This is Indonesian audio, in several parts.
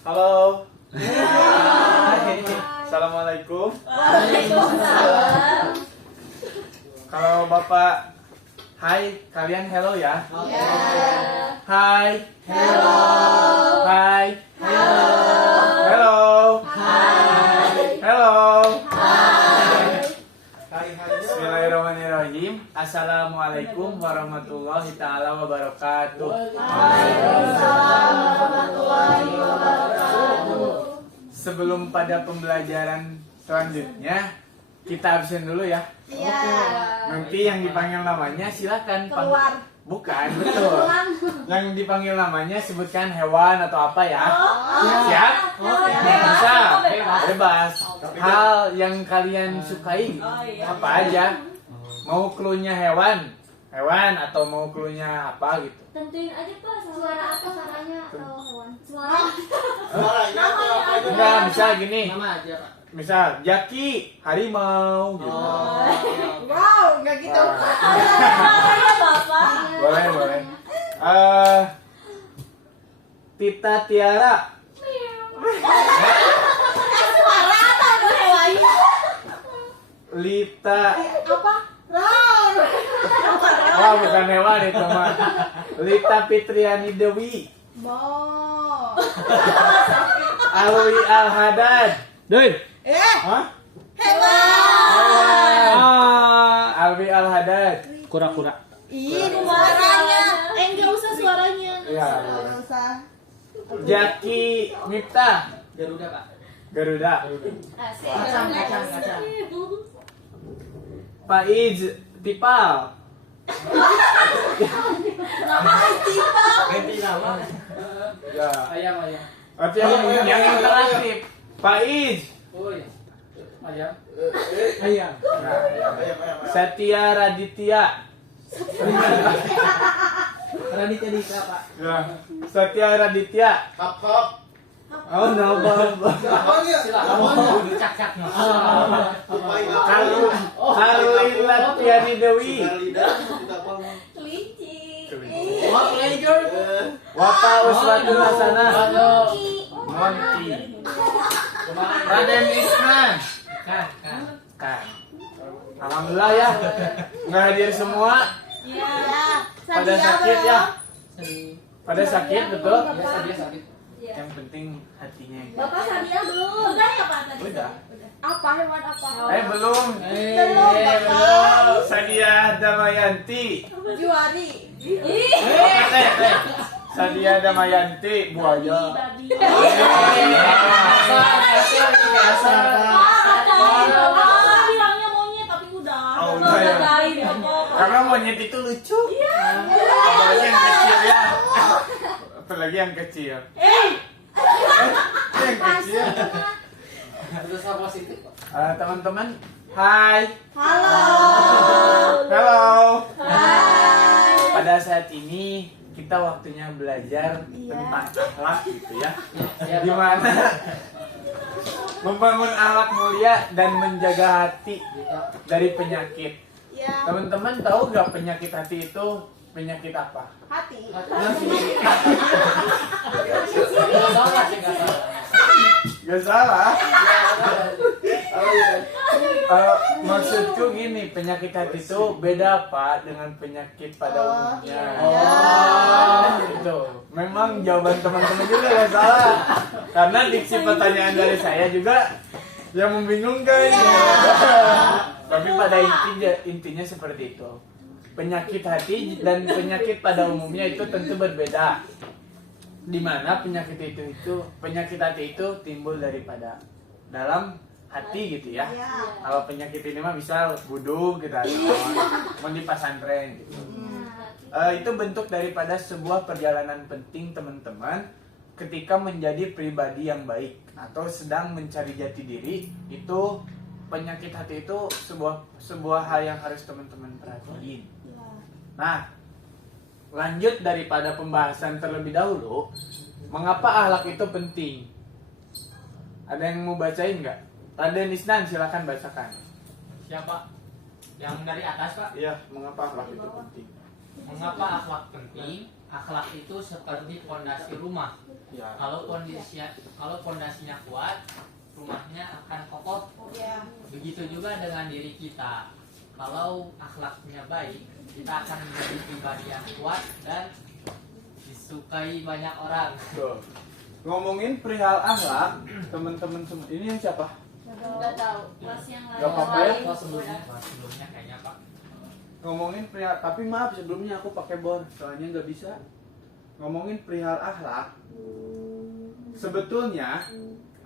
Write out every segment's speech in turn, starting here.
Halo. Hai. Assalamualaikum. Waalaikumsalam. Kalau Bapak hai, kalian hello ya? Ya. Hai. Hello. Hai. Hello. Hello. Hai. Hello. Hai. Bismillahirrahmanirrahim. Assalamualaikum warahmatullahi taala wabarakatuh. Waalaikumsalam warahmatullahi wabarakatuh. Sebelum pada pembelajaran selanjutnya, kita absen dulu ya. Iya. Nanti yang dipanggil namanya silakan Keluar. Bukan, betul. Yang dipanggil namanya sebutkan hewan atau apa ya. Oh. Siap? Oke. Bisa, bebas. Hal yang kalian sukai apa aja. Mau cluenya hewan atau mau cluenya apa gitu. Tentuin aja Pak suara apa suaranya atau hewan. Suara. Enggak, bisa gini. Nama aja, Pak. Misal Jaki harimau gitu. Wow, enggak gitu. Bapak. Boleh. Tita Tiara. Suara apa tuh hewan? Lita. Apa? Roar. Oh, bukan hewan itu mah. Lita Fitriani Dewi. Mo. Alwi Al-Hadad. Doi. Hah? Hewan. Alwi Al-Hadad. Kura-kura. Ih, suaranya. Enggak usah suaranya. Iya. Enggak usah. Jaki Miftah. Garuda, Pak. Garuda. Asik. Kacang. Faiz Tipal. Ganti nama. Ya. Ayam. Berarti yang interaktif. Faiz. Oh iya. Ayam. Satya Raditya. Raditya Dika, Pak. Ya. Satya Raditya. Kap. Oh, no, Silakan. Cak. Karolina Tiani Dewi. Kelinci. Oh, pleasure. Wapa Uswatun Hasanah. Monkey. Monty. Raden Isnan. Kan. Alhamdulillah ya. Nggak hadir semua. Iya. Pada sakit ya. Sering. Pada sakit betul. Biasa dia sakit. Yang penting hatinya. Bapak Sadia belum. Udah ya Pak tadi? Udah. Apa hewan apa? Belum. Belum, Bapak. Sadia Damayanti. Juari. Sadia Damayanti buaya. Babi. Kasar. Bapak bilangnya monyet tapi udah. Oh, udah ya. Lain apa? Karena monyet itu lucu. Iya. Apalagi yang kecil ya. Apalagi yang kecil. Yang kecil. Terus apa positif, Pak? Teman-teman, hai. Halo. Halo. Hai. Pada saat ini kita waktunya belajar Iya. tentang akhlak gitu ya. Iya, Pak. Gimana membangun akhlak mulia dan menjaga hati dari penyakit. Ya, Teman-teman tahu nggak penyakit hati itu penyakit apa? hati. Gak salah. Maksudku gini, penyakit hati itu beda Pak dengan penyakit pada umumnya. Gitu. Memang jawaban teman-teman juga gak salah. Karena diksi pertanyaan dari saya juga yang membingungkan. Tapi pada intinya seperti itu. Penyakit hati dan penyakit pada umumnya itu tentu berbeda. Di mana penyakit hati itu timbul daripada dalam hati gitu ya. Ya. Kalau penyakit ini mah misal buduk gitu atau mau di pesantren gitu. Itu bentuk daripada sebuah perjalanan penting teman-teman ketika menjadi pribadi yang baik atau sedang mencari jati diri. Itu penyakit hati itu sebuah hal yang harus teman-teman perhatiin. Nah, lanjut daripada pembahasan terlebih dahulu, mengapa akhlak itu penting? Ada yang mau bacain nggak? Raden Isnan, silakan bacakan. Siapa? Yang dari atas, Pak. Iya, mengapa akhlak itu penting? Mengapa akhlak penting? akhlak itu seperti pondasi rumah. Ya. Kalau pondasinya kuat, rumahnya akan kokoh. Ya. Begitu juga dengan diri kita. Kalau akhlaknya baik, kita akan menjadi pribadi yang kuat dan disukai banyak orang. Tuh. Ngomongin perihal akhlak, teman-teman semua. Ini yang siapa? Nggak tahu. Kelas yang lain. Gak apa-apa ya. Kalau sebelumnya kayaknya Pak. Ngomongin perihal, tapi maaf sebelumnya aku pakai bor, soalnya nggak bisa. Ngomongin perihal akhlak, sebetulnya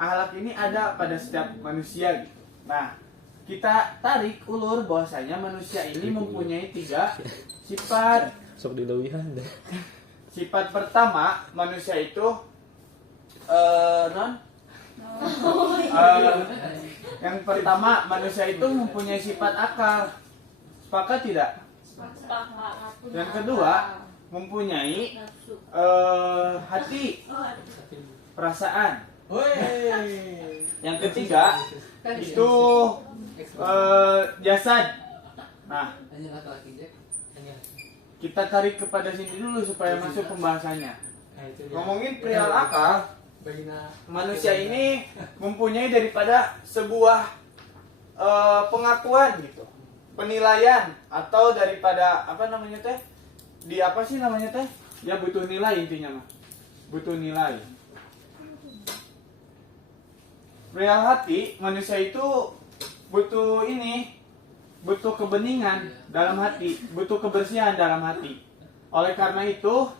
akhlak ini ada pada setiap manusia gitu. Nah, kita tarik ulur bahwasanya manusia ini mempunyai 3 sifat. Sok didawihan deh. Sifat pertama manusia itu yang pertama manusia itu mempunyai sifat akal. Sepakat tidak? Yang kedua mempunyai hati, perasaan. Yang ketiga itu jasad. Nah, kita tarik kepada sini dulu supaya masuk pembahasannya. Ngomongin perihal akal, manusia ini mempunyai daripada sebuah pengakuan gitu, penilaian atau daripada apa namanya teh? Di apa sih namanya teh? Ya butuh nilai intinya mah. Butuh nilai. Perihal hati, manusia itu butuh ini, butuh kebeningan dalam hati, butuh kebersihan dalam hati. Oleh karena itu,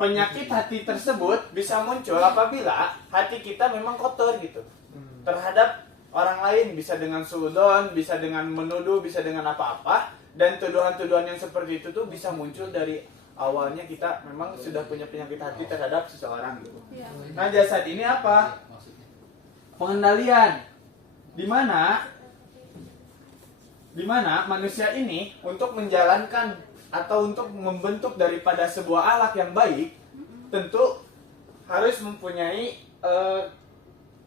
penyakit hati tersebut bisa muncul apabila hati kita memang kotor gitu terhadap orang lain, bisa dengan suudzon, bisa dengan menuduh, bisa dengan apa-apa, dan tuduhan-tuduhan yang seperti itu tuh bisa muncul dari awalnya kita memang sudah punya penyakit hati terhadap seseorang gitu. Nah, jasad ini apa? Pengendalian. Di mana manusia ini untuk menjalankan atau untuk membentuk daripada sebuah akhlak yang baik, tentu harus mempunyai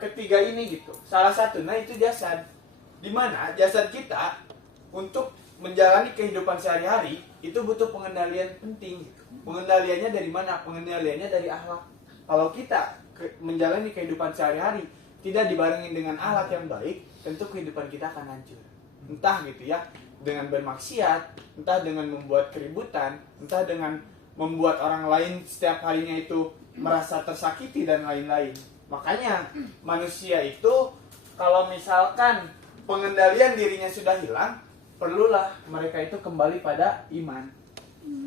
ketiga ini gitu. Salah satunya itu jasad. Di mana jasad kita untuk menjalani kehidupan sehari-hari itu butuh pengendalian penting. Pengendaliannya dari mana? Pengendaliannya dari akhlak. Kalau kita menjalani kehidupan sehari-hari tidak dibarengi dengan akhlak yang baik, tentu kehidupan kita akan hancur. Entah gitu ya, dengan bermaksiat, entah dengan membuat keributan, entah dengan membuat orang lain setiap harinya itu merasa tersakiti dan lain-lain. Makanya manusia itu kalau misalkan pengendalian dirinya sudah hilang, perlulah mereka itu kembali pada iman.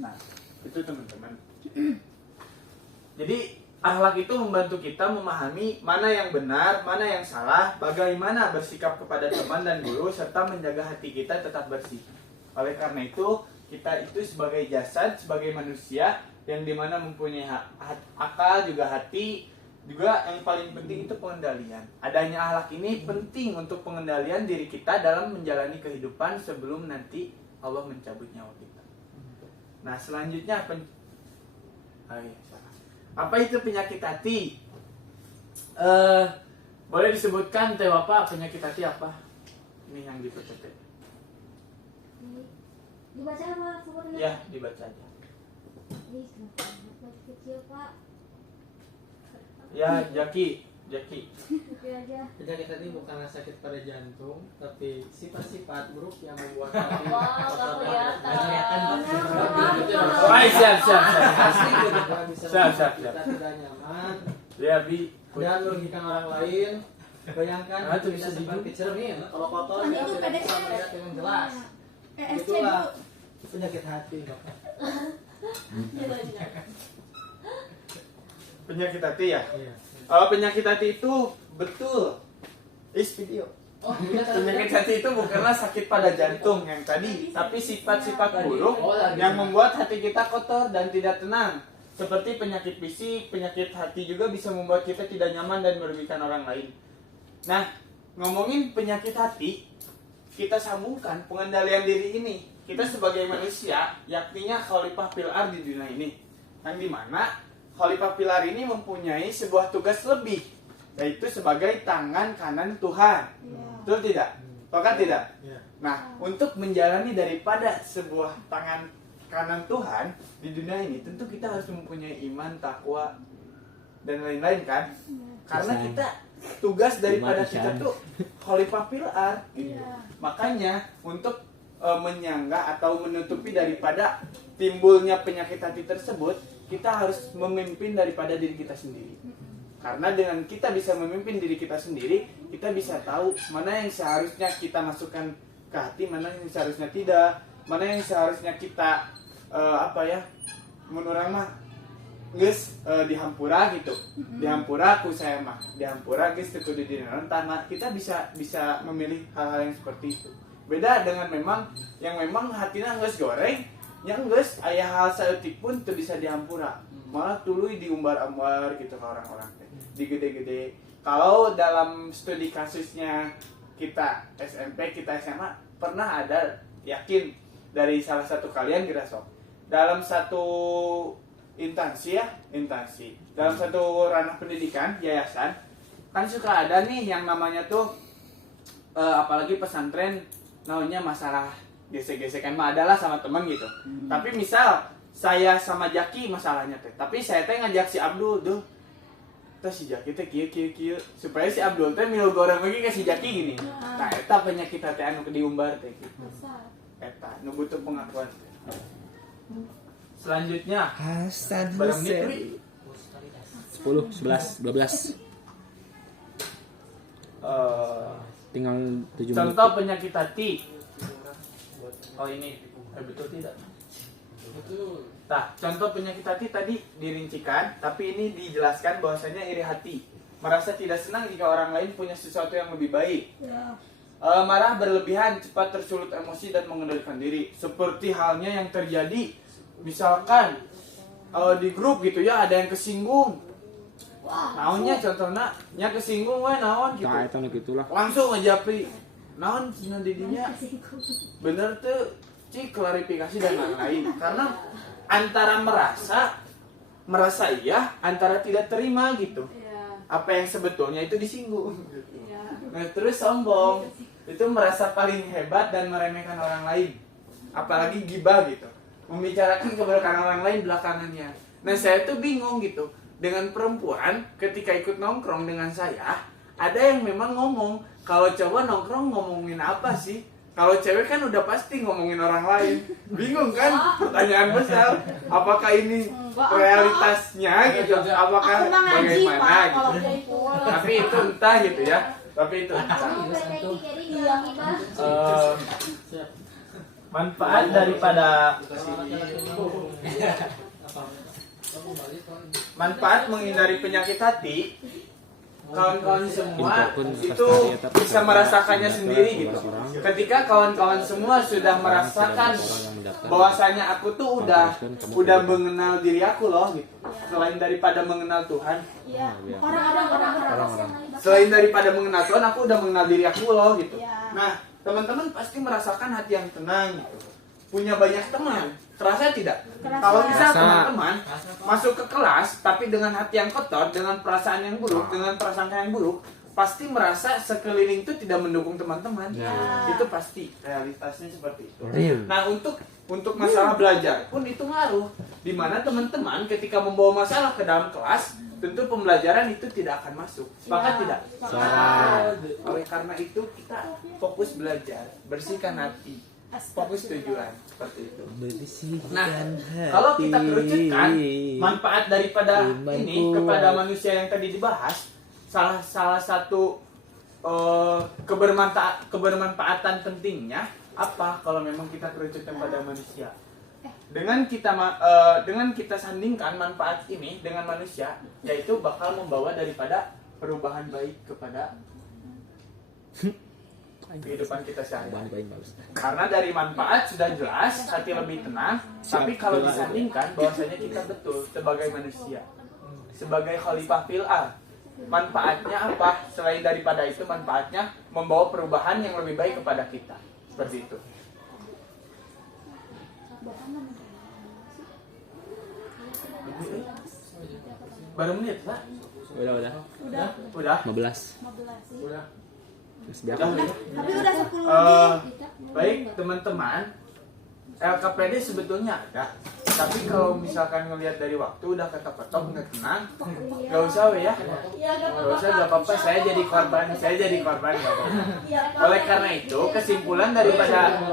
Nah, itu teman-teman. Jadi akhlak itu membantu kita memahami mana yang benar, mana yang salah, bagaimana bersikap kepada teman dan guru, serta menjaga hati kita tetap bersih. Oleh karena itu, kita itu sebagai jasad, sebagai manusia yang dimana mempunyai akal juga hati, juga yang paling penting itu pengendalian. Adanya akhlak ini penting untuk pengendalian diri kita dalam menjalani kehidupan sebelum nanti Allah mencabut nyawa kita. Nah, selanjutnya apa itu penyakit hati? Boleh disebutkan Teh Bapak, penyakit hati apa? Ini yang dipercepat. Dibaca apa sebutnya? Ya, dibaca aja. Kecil Pak. Ya, Jaki. Kecil aja. Penyakit tadi bukanlah sakit pada jantung, tapi sifat-sifat buruk yang membuat hati Wow, nggak kelihatan. Baik, siap. Asli tidak bisa Siap. kita tidak nyaman Ya, Bi. dan merugikan orang lain. Bayangkan Ah, itu kita bisa seperti cermin, kalau kotor Kan kita itu tidak bisa PDS. melihat dengan jelas. SC Itulah dulu. penyakit hati, Bapak. Penyakit hati ya? Iya. Penyakit hati itu betul. Video. Oh, iya, Penyakit hati itu bukanlah sakit pada jantung yang tadi, tapi sifat-sifat buruk Oh, lagi. yang membuat hati kita kotor dan tidak tenang. Seperti penyakit fisik, penyakit hati juga bisa membuat kita tidak nyaman dan merugikan orang lain. Nah, ngomongin penyakit hati, kita sambungkan pengendalian diri ini. Kita sebagai manusia, yakninya khalifah fil ardi di dunia ini. Yang dimana khalifah fil ardi ini mempunyai sebuah tugas lebih, yaitu sebagai tangan kanan Tuhan. Betul tidak? Apakah tidak? Iya. Nah, untuk menjalani daripada sebuah tangan kanan Tuhan di dunia ini, tentu kita harus mempunyai iman, takwa, dan lain-lain kan. Karena kita tugas daripada kita tuh khalifah fil ard gitu. Makanya untuk menyangga atau menutupi daripada timbulnya penyakit hati tersebut, kita harus memimpin daripada diri kita sendiri. Karena dengan kita bisa memimpin diri kita sendiri, kita bisa tahu mana yang seharusnya kita masukkan ke hati, mana yang seharusnya tidak, mana yang seharusnya kita menurut mah geus dihampura gitu. Dihampura ku saya mah, dihampura geus teu kudu dinarentana. Kita bisa memilih hal-hal yang seperti itu. Beda dengan yang memang hatina geus goreng, yang geus aya hal saeutik pun teu bisa dihampura. Malah tuluy diumbar-umbar gitu ke orang-orang teh. Digede-gede. Kalau dalam studi kasusnya kita SMP, kita SMA pernah ada, yakin dari salah satu kalian kira sok. Dalam satu instansi dalam satu ranah pendidikan, yayasan, kan suka ada nih yang namanya tuh apalagi pesantren, namanya masalah gesek-gesekan mah adalah sama teman gitu. Tapi misal saya sama Jaki masalahnya teh, tapi saya teh ngajak si Abdul tuh, si Jaki teh kieu supaya si Abdul teh milu goreng lagi ke si Jaki gini. Nah eta penyakit teh anu diumbar teh gitu. Eta nu butuh pengakuan teh. Selanjutnya Hasan barang Hussein. Nitri 10, 11, 12. Tinggal 7 menit. contoh penyakit hati. Oh ini betul tidak? Betul. Nah, contoh penyakit hati tadi dirincikan, tapi ini dijelaskan bahwasanya iri hati, merasa tidak senang jika orang lain punya sesuatu yang lebih baik. Marah berlebihan, cepat tersulut emosi dan mengendalikan diri. Seperti halnya yang terjadi, misalkan di grup gitu ya, ada yang kesinggung. Naonnya contohnya, nya kesinggung we naon gitu. Nah, itu gitulah. Langsung ngejapri. Naon cenah didinya? Bener tuh, Ci, klarifikasi dan lain-lain. Karena antara merasa iya, antara tidak terima gitu. Apa yang sebetulnya itu disinggung. Nah, terus sombong. Itu merasa paling hebat dan meremehkan orang lain. Apalagi gibah gitu. Membicarakan keburukan orang lain belakangannya. Nah, saya tuh bingung gitu. Dengan perempuan ketika ikut nongkrong dengan saya, ada yang memang ngomong, kalau cowok nongkrong ngomongin apa sih? Kalau cewek kan udah pasti ngomongin orang lain. Bingung kan? Pertanyaan besar. Apakah ini realitasnya gitu? Apakah bagaimana gitu? Tapi itu entah gitu ya. Tapi itu entah. Manfaat menghindari penyakit hati. Kawan-kawan semua itu bisa merasakannya sendiri gitu. Ketika kawan-kawan semua sudah merasakan bahwasanya aku tuh udah mengenal diri aku loh gitu. Selain daripada mengenal Tuhan. Selain daripada mengenal Tuhan, aku udah mengenal diri aku loh gitu. Nah, teman-teman pasti merasakan hati yang tenang gitu. Punya banyak teman. Terasa tidak? Kalau misal teman-teman masuk ke kelas tapi dengan hati yang kotor, dengan perasaan yang buruk, dengan prasangka yang buruk, pasti merasa sekeliling itu tidak mendukung teman-teman. Itu pasti realitasnya seperti itu. Nah, untuk masalah belajar pun itu ngaruh. Dimana teman-teman ketika membawa masalah ke dalam kelas, tentu pembelajaran itu tidak akan masuk. Sepakat tidak? Oleh karena itu kita fokus belajar, bersihkan hati, fokus tujuan, seperti itu. Nah, kalau kita kerucutkan manfaat daripada ini kepada manusia yang tadi dibahas, salah satu kebermanfaatan pentingnya apa? Kalau memang kita kerucutkan pada manusia, dengan kita sandingkan manfaat ini dengan manusia, yaitu bakal membawa daripada perubahan baik kepada kehidupan kita sehari-hari. Karena dari manfaat sudah jelas, hati lebih tenang. Tapi kalau disandingkan, bahwasanya kita betul sebagai manusia, sebagai khalifah fil ard, manfaatnya apa? Selain daripada itu, manfaatnya membawa perubahan yang lebih baik kepada kita. Seperti itu. Baru menit, Pak? Udah. 15. Udah. Terus biar Tapi udah 10 menit. Baik teman-teman, LKPD sebetulnya ada, tapi kalau misalkan ngelihat dari waktu udah ketok-ketok nggak tenang, nggak usah we ya, nggak apa-apa. Saya jadi korban nggak apa-apa. Oleh karena itu kesimpulan daripada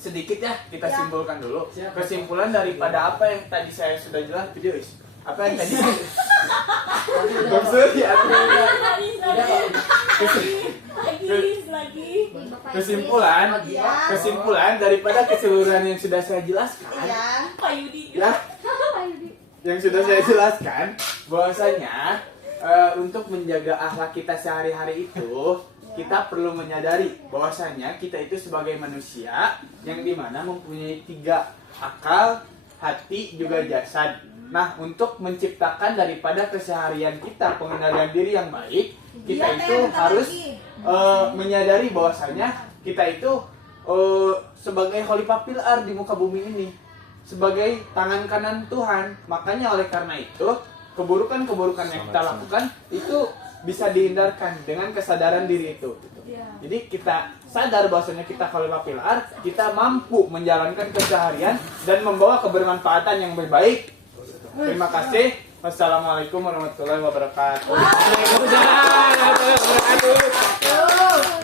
sedikit ya kita simpulkan dulu. Kesimpulan daripada apa yang tadi saya sudah jelas video apa yang tadi maksud ya kesimpulan daripada keseluruhan yang sudah saya jelaskan ya yang sudah saya jelaskan bahwasanya untuk menjaga akhlak kita sehari-hari itu kita perlu menyadari bahwasanya kita itu sebagai manusia yang dimana mempunyai 3 akal, hati juga jasad. Nah, untuk menciptakan daripada keseharian kita pengendalian diri yang baik, kita itu harus menyadari bahwasanya kita itu sebagai khalifah fil ard di muka bumi ini, sebagai tangan kanan Tuhan. Makanya oleh karena itu keburukan-keburukan yang kita lakukan itu bisa dihindarkan dengan kesadaran diri itu. Jadi kita sadar bahwasanya kita khalifah fil ard, kita mampu menjalankan keseharian dan membawa kebermanfaatan yang lebih baik. Terima kasih. Wassalamualaikum warahmatullahi wabarakatuh. Waalaikumsalam warahmatullahi wabarakatuh.